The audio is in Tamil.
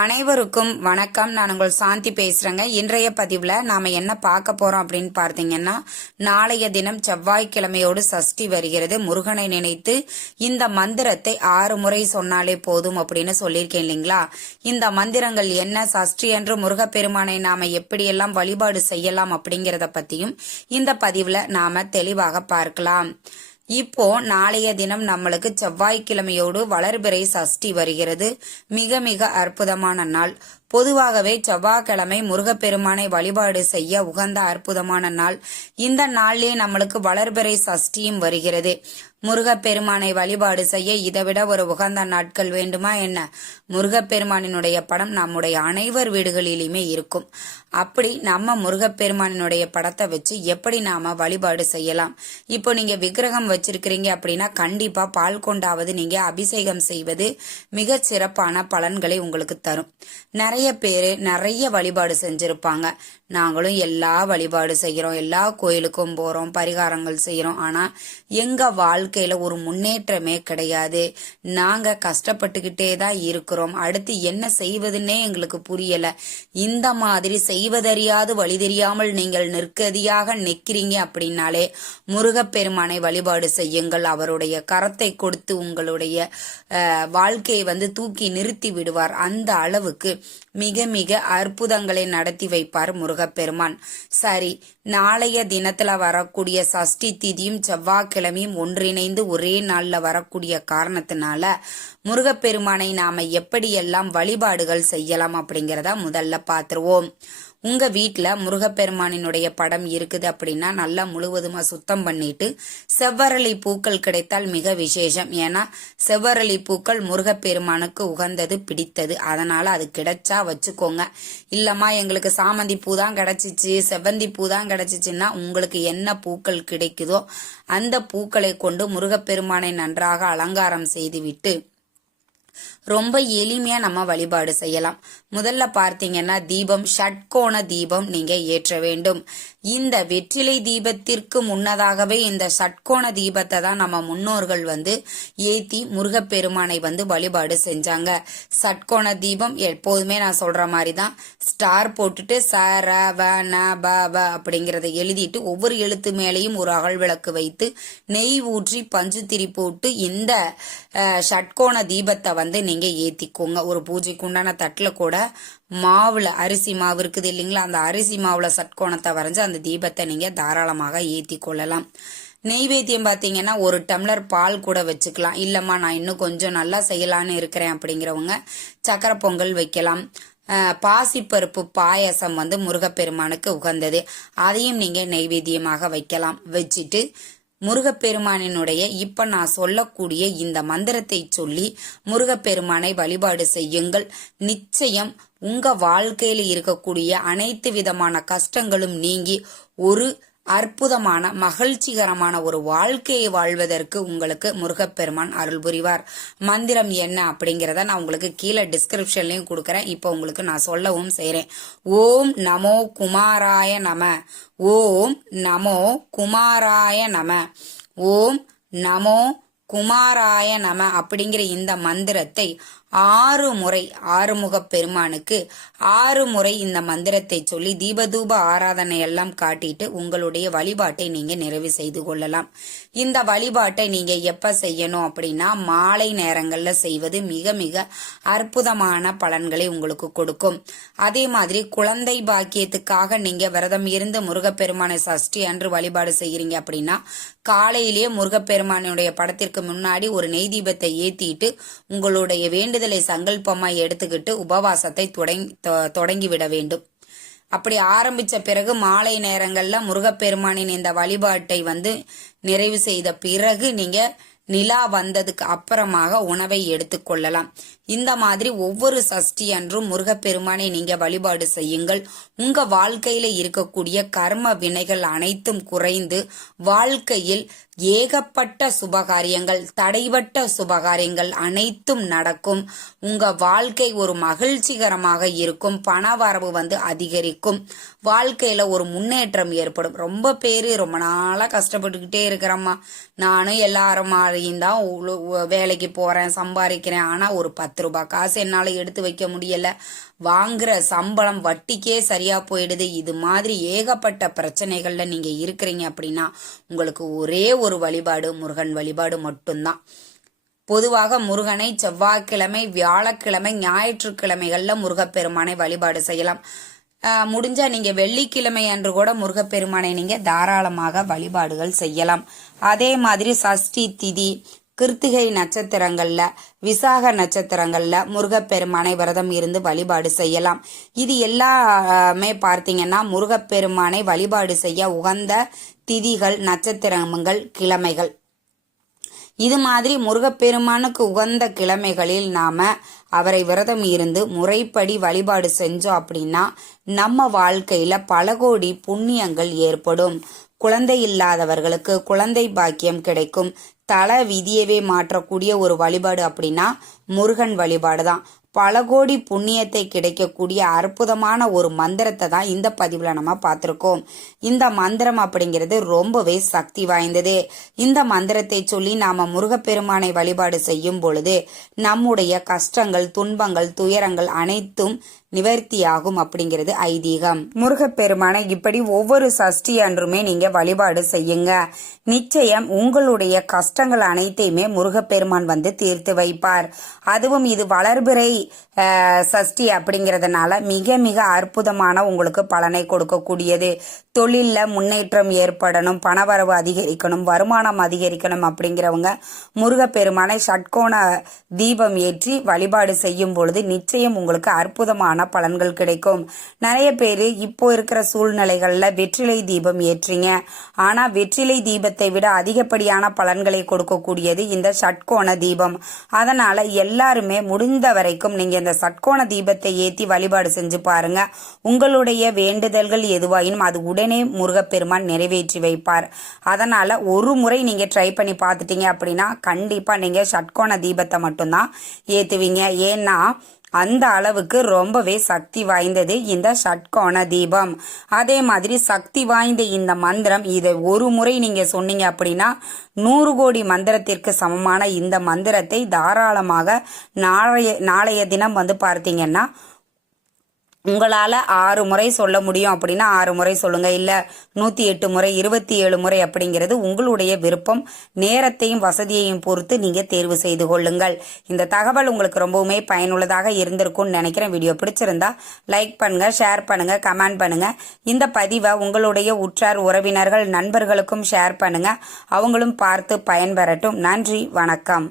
அனைவருக்கும் வணக்கம். நான் உங்கள் சாந்தி பேசுறேங்க. இன்றைய பதிவுல நாம என்ன பார்க்க போறோம் அப்படின்னு பார்த்தீங்கன்னா, நாளைய தினம் செவ்வாய்க்கிழமையோடு சஷ்டி வருகிறது. முருகனை நினைத்து இந்த மந்திரத்தை 6 முறை சொன்னாலே போதும் அப்படின்னு சொல்லியிருக்கேன் இல்லைங்களா? இந்த மந்திரங்கள் என்ன, சஷ்டி என்று முருகப்பெருமானை நாம எப்படியெல்லாம் வழிபாடு செய்யலாம் அப்படிங்கிறத பத்தியும் இந்த பதிவுல நாம தெளிவாக பார்க்கலாம். இப்போ நாளைய தினம் நம்மளுக்கு செவ்வாய்க்கிழமையோடு வளர்பிறை சஷ்டி வருகிறது. மிக மிக அற்புதமான நாள். பொதுவாகவே செவ்வாய்க்கிழமை முருகப்பெருமானை வழிபாடு செய்ய உகந்த அற்புதமான நாள். இந்த நாளிலே நம்மளுக்கு வளர்பிறை சஷ்டியும் வருகிறது. முருகப்பெருமானை வழிபாடு செய்ய இதைவிட ஒரு உகந்த நாட்கள் வேண்டுமா என்ன? முருகப்பெருமானினுடைய படம் நம்முடைய அனைவர் வீடுகளிலுமே இருக்கும். அப்படி நம்ம முருகப்பெருமானினுடைய படத்தை வச்சு எப்படி நாம வழிபாடு செய்யலாம்? இப்போ நீங்க விக்கிரகம் வச்சிருக்கிறீங்க அப்படின்னா கண்டிப்பா பால் கொண்டாவது நீங்க அபிஷேகம் செய்வது மிக சிறப்பான பலன்களை உங்களுக்கு தரும். நிறைய பேரு நிறைய வழிபாடு செஞ்சிருப்பாங்க. நாங்களும் எல்லா வழிபாடு செய்கிறோம், எல்லா கோயிலுக்கும் போறோம், பரிகாரங்கள் செய்யறோம். ஆனா எங்க வாழ்க்கையில ஒரு முன்னேற்றமே கிடையாது. நாங்க கஷ்டப்பட்டுக்கிட்டே தான் இருக்கிறோம். அடுத்து என்ன செய்வதுன்னே எங்களுக்கு புரியல. இந்த மாதிரி செய்வதறியாது வழி தெரியாமல் நீங்கள் நிற்கதியாக நிற்கிறீங்க அப்படின்னாலே முருகப்பெருமானை வழிபாடு செய்யுங்கள். அவருடைய கரத்தை கொடுத்து உங்களுடைய வாழ்க்கையை தூக்கி நிறுத்தி விடுவார். அந்த அளவுக்கு மிக மிக அற்புதங்களை நடத்தி வைப்பார் முருகப்பெருமான். சரி, நாளைய தினத்துல வரக்கூடிய சஷ்டி திதியும் செவ்வாய்க்கிழமையும் ஒன்றிணைந்து ஒரே நாள்ல வரக்கூடிய காரணத்தினால முருகப்பெருமானை நாம எப்படியெல்லாம் வழிபாடுகள் செய்யலாம் அப்படிங்கிறத முதல்ல பார்த்துருவோம். உங்க வீட்டுல முருகப்பெருமானினுடைய படம் இருக்குது அப்படின்னா நல்லா முழுவதுமா சுத்தம் பண்ணிட்டு செவ்வரளி பூக்கள் கிடைத்தால் மிக விசேஷம். ஏன்னா செவ்வரளி பூக்கள் முருகப்பெருமானுக்கு உகந்தது, பிடித்தது. அதனால அது கிடைச்சா வச்சுக்கோங்க. இல்லம்மா எங்களுக்கு சாமந்தி பூ தான் கிடைச்சிச்சு, செவ்வந்தி பூ தான் கிடைச்சிச்சுன்னா உங்களுக்கு என்ன பூக்கள் கிடைக்குதோ அந்த பூக்களை கொண்டு முருகப்பெருமானை நன்றாக அலங்காரம் செய்துவிட்டு ரொம்ப எளிமையா நம்ம வழிபாடு செய்யலாம். முதல்ல பார்த்தீங்கன்னா தீபம், ஷட்கோண தீபம் நீங்க ஏற்ற வேண்டும். இந்த வெற்றிலை தீபத்திற்கு முன்னதாகவே இந்த ஷட்கோண தீபத்தை தான் நம்ம முன்னோர்கள் ஏத்தி முருகப்பெருமானை வழிபாடு செஞ்சாங்க. ஷட்கோண தீபம் எப்போதுமே நான் சொல்ற மாதிரி தான் ஸ்டார் போட்டுட்டு ச ர வ ந ப வ அப்படிங்கறத எழுதிட்டு ஒவ்வொரு எழுத்து மேலையும் ஒரு அகல் விளக்கு வைத்து நெய் ஊற்றி பஞ்சு திரி போட்டு இந்த ஷட்கோண தீபத்தை நீங்க ஏத்திக்கோங்க. ஒரு பூஜைக்கு உண்டான தட்டுல கூட மாவுல அரிசி மாவு இருக்குது இல்லைங்களா, அந்த அரிசி மாவுல ஷட்கோணத்தை வரைஞ்சு அந்த தீபத்தை நீங்க தாராளமாக ஏத்தி கொள்ளலாம். நெய்வேத்தியம் பாத்தீங்கன்னா 1 டம்ளர் பால் கூட வச்சுக்கலாம். இல்லம்மா நான் இன்னும் கொஞ்சம் நல்லா செய்யலான்னு இருக்கிறேன் அப்படிங்கிறவங்க சக்கரை பொங்கல் வைக்கலாம். பாசிப்பருப்பு பாயசம் முருகப்பெருமானுக்கு உகந்தது, அதையும் நீங்க நெய்வேத்தியமாக வைக்கலாம். வச்சுட்டு முருகப்பெருமானினுடைய இப்ப நான் சொல்லக்கூடிய இந்த மந்திரத்தை சொல்லி முருகப்பெருமானை வழிபாடு செய்யுங்கள். நிச்சயம் உங்க வாழ்க்கையில இருக்கக்கூடிய அனைத்து விதமான கஷ்டங்களும் நீங்கி ஒரு அற்புதமான மகிழ்ச்சிகரமான ஒரு வாழ்க்கையை வாழ்வதற்கு உங்களுக்கு முருகப்பெருமான் அருள் புரிவார். மந்திரம் என்ன அப்படிங்கிறத நான் உங்களுக்கு கீழே டிஸ்கிரிப்ஷன்லயும் கொடுக்கறேன். இப்போ உங்களுக்கு நான் சொல்லவும் செய்றேன். ஓம் நமோ குமாராய நம, ஓம் நமோ குமாராய நம, ஓம் நமோ குமாராய நம அப்படிங்கிற இந்த மந்திரத்தை 6 முறை ஆறுமுகப் பெருமானுக்கு 6 முறை இந்த மந்திரத்தை சொல்லி தீபதூப ஆராதனை எல்லாம் காட்டிட்டு உங்களுடைய வழிபாட்டை நீங்க நிறைவு செய்து கொள்ளலாம். இந்த வழிபாட்டை நீங்க எப்ப செய்யணும் அப்படின்னா மாலை நேரங்கள்ல செய்வது மிக மிக அற்புதமான பலன்களை உங்களுக்கு கொடுக்கும். அதே மாதிரி குழந்தை பாக்கியத்துக்காக நீங்க விரதம் இருந்து முருகப்பெருமானை சஷ்டி அன்று வழிபாடு செய்யறீங்க அப்படின்னா காலையிலேயே முருகப்பெருமானுடைய படத்திற்கு முன்னாடி ஒரு நெய் தீபத்தை ஏத்திட்டு உங்களுடைய வேண்டுதலை சங்கல்பமா எடுத்துக்கிட்டு உபவாசத்தை தொடங்கிவிட வேண்டும். அப்படி ஆரம்பிச்ச பிறகு மாலை நேரங்கள்ல முருகப்பெருமானின் இந்த வழிபாட்டை நிறைவு செய்த பிறகு நீங்க நிலா வந்ததுக்கு அப்புறமாக உணவை எடுத்துக்கொள்ளலாம். இந்த மாதிரி ஒவ்வொரு சஷ்டி அன்றும் முருகப்பெருமானை நீங்க வழிபாடு செய்யுங்கள். உங்க வாழ்க்கையில இருக்கக்கூடிய கர்ம வினைகள் அனைத்தும் குறைந்து வாழ்க்கையில் ஏகப்பட்ட சுபகாரியங்கள், தடைபட்ட சுபகாரியங்கள் அனைத்தும் நடக்கும். உங்க வாழ்க்கை ஒரு மகிழ்ச்சிகரமாக இருக்கும். பணவரவு அதிகரிக்கும். வாழ்க்கையில ஒரு முன்னேற்றம் ஏற்படும். ரொம்ப பேரு ரொம்ப நாளா கஷ்டப்பட்டுக்கிட்டே இருக்கிறம்மா, நானும் எல்லாரும் மாதிரியும் தான் வேலைக்கு போறேன், சம்பாதிக்கிறேன், ஆனா ஒரு 10 ரூபாய் காசு என்னால எடுத்து வைக்க முடியல, வாங்குற சம்பளம் வட்டிக்கே சரியா போயிடுது, இது மாதிரி ஏகப்பட்ட பிரச்சனைகள்ல நீங்க இருக்கிறீங்க அப்படின்னா உங்களுக்கு ஒரே ஒரு வழிபாடு முருகன் வழிபாடு மட்டும்தான். பொதுவாக முருகனை செவ்வாய்க்கிழமை, வியாழக்கிழமை, ஞாயிற்றுக்கிழமைகள்ல முருகப்பெருமானை வழிபாடு செய்யலாம். முடிஞ்சா நீங்க வெள்ளிக்கிழமை அன்று கூட முருகப்பெருமானை நீங்க தாராளமாக வழிபாடுகள் செய்யலாம். அதே மாதிரி சஷ்டி திதி, கிருத்திகை நட்சத்திரங்கள்ல, விசாக நட்சத்திரங்கள்ல முருகப்பெருமானை விரதம் இருந்து வழிபாடு செய்யலாம். இது எல்லாமே பார்த்தீங்கன்னா முருகப்பெருமானை வழிபாடு செய்ய உகந்த திதிகள், நட்சத்திரங்கள், கிழமைகள். இது மாதிரி முருகப்பெருமானுக்கு உகந்த கிழமைகளில் நாம அவரை விரதம் இருந்து முறைப்படி வழிபாடு செஞ்சோம் அப்படின்னா நம்ம வாழ்க்கையில பல கோடி புண்ணியங்கள் ஏற்படும். குழந்தை இல்லாதவர்களுக்கு குழந்தை பாக்கியம் கிடைக்கும். தல விதியவே மாற்றக்கூடிய ஒரு வழிபாடு அப்படின்னா முருகன் வழிபாடு தான். பல கோடி புண்ணியத்தை கிடைக்கக்கூடிய அற்புதமான ஒரு மந்திரத்தை தான் இந்த பதிவுல நம்ம பார்த்திருக்கோம். இந்த மந்திரம் அப்படிங்கிறது ரொம்பவே சக்தி வாய்ந்தது. இந்த மந்திரத்தை சொல்லி நாம முருகப்பெருமானை வழிபாடு செய்யும் பொழுது நம்முடைய கஷ்டங்கள், துன்பங்கள், துயரங்கள் அனைத்தும் நிவர்த்தியாகும் அப்படிங்கிறது ஐதீகம். முருகப்பெருமானை இப்படி ஒவ்வொரு சஷ்டி அன்றுமே நீங்க வழிபாடு செய்யுங்க. நிச்சயம் உங்களுடைய கஷ்டங்கள் அனைத்தையுமே முருகப்பெருமான் வந்து தீர்த்து வைப்பார். அதுவும் இது வளர்பிறை சஷ்டி அப்படிங்கிறதுனால மிக மிக அற்புதமான உங்களுக்கு பலனை கொடுக்கக்கூடியது. தொழில்ல முன்னேற்றம் ஏற்படணும், பணவரவு அதிகரிக்கணும், வருமானம் அதிகரிக்கணும் அப்படிங்கிறவங்க முருகப்பெருமானை ஷட்கோண தீபம் ஏற்றி வழிபாடு செய்யும் பொழுது நிச்சயம் உங்களுக்கு அற்புதமான பலன்கள் கிடைக்கும். நிறைய பேரு இப்போ இருக்கிற சூழ்நிலைகள்ல வெற்றிலை தீபம் ஏற்றீங்க. ஆனா வெற்றிலை தீபத்தை விட அதிகப்படியான பலன்களை கொடுக்கக்கூடியது இந்த ஷட்கோண தீபம். அதனால எல்லாருமே முடிந்த வரைக்கும் நீங்க இந்த ஷட்கோண தீபத்தை ஏத்தி வழிபாடு செஞ்சு பாருங்க. உங்களுடைய வேண்டுதல்கள் எதுவாயினும் அது உடனே முருகப்பெருமான் நிறைவேற்றி வைப்பார். அதனால ஒரு முறை நீங்க ட்ரை பண்ணி பார்த்துட்டீங்க அப்படின்னா கண்டிப்பா நீங்க ஷட்கோண தீபத்தை மட்டும்தான் ஏத்துவீங்க. ஏன்னா அந்த அளவுக்கு ரொம்பவே சக்தி வாய்ந்தது இந்த ஷட்கோண தீபம். அதே மாதிரி சக்தி வாய்ந்த இந்த மந்திரம், இதை ஒரு முறை நீங்க சொன்னீங்க அப்படின்னா 100 கோடி மந்திரத்திற்கு சமமான இந்த மந்திரத்தை தாராளமாக நாளைய தினம் வந்து பார்த்தீங்கன்னா உங்களால 6 முறை சொல்ல முடியும் அப்படின்னா 6 முறை சொல்லுங்க. இல்ல 108 முறை, 27 முறை அப்படிங்கிறது உங்களுடைய விருப்பம். நேரத்தையும் வசதியையும் பொறுத்து நீங்க தேர்வு செய்து கொள்ளுங்கள். இந்த தகவல் உங்களுக்கு ரொம்பவுமே பயனுள்ளதாக இருந்திருக்கும்னு நினைக்கிறேன். வீடியோ பிடிச்சிருந்தா லைக் பண்ணுங்க, ஷேர் பண்ணுங்க, கமெண்ட் பண்ணுங்க. இந்த பதிவை உங்களுடைய உற்றார் உறவினர்கள் நண்பர்களுக்கும் ஷேர் பண்ணுங்க. அவங்களும் பார்த்து பயன்பெறட்டும். நன்றி, வணக்கம்.